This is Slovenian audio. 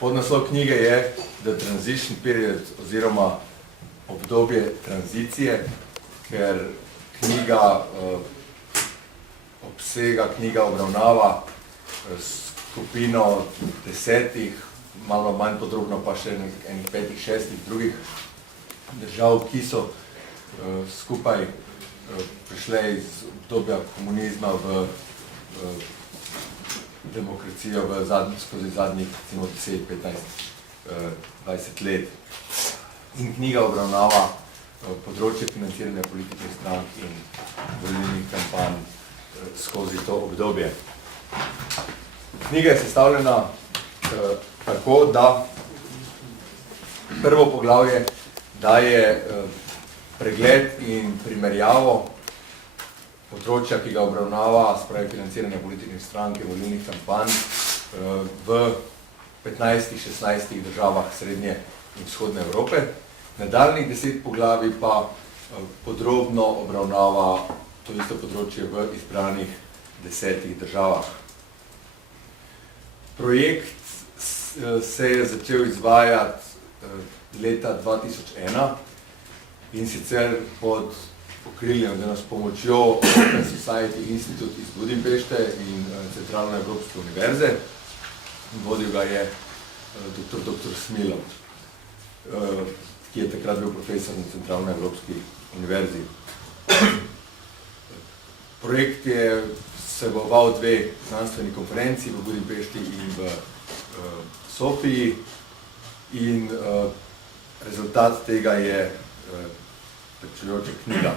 Podnaslov knjige je The Transition Period oziroma obdobje tranzicije, ker knjiga obravnava skupino 10, malo manj podrobno pa še enih 5-6 drugih držav, ki so skupaj prišle iz obdobja komunizma v demokracijo skozi zadnjih 10, 15, 20 let. In knjiga obravnava področje financiranja političnih strank in volilnih kampanj skozi to obdobje. Knjiga je sestavljena tako, da prvo poglavje daje pregled in primerjavo področja, ki ga obravnava, spravi financiranje političnih strank in volilnih kampanj v 15-16 državah srednje in vzhodne Evrope. Nadaljnjih 10 poglavij pa podrobno obravnava to isto področje v izbranih 10 državah. Projekt se je začel izvajati leta 2001 in sicer pod okriljem oziroma s pomočjo Open Society Institute iz Budimpešte in Centralne Evropske univerze. Vodil ga je dr. Smilov, ki je takrat bil profesor na Centralne Evropski univerzi. Projekt je vseboval 2 znanstveni konferenci v Budimpešti in v Sofiji in rezultat tega je pričujoča knjiga.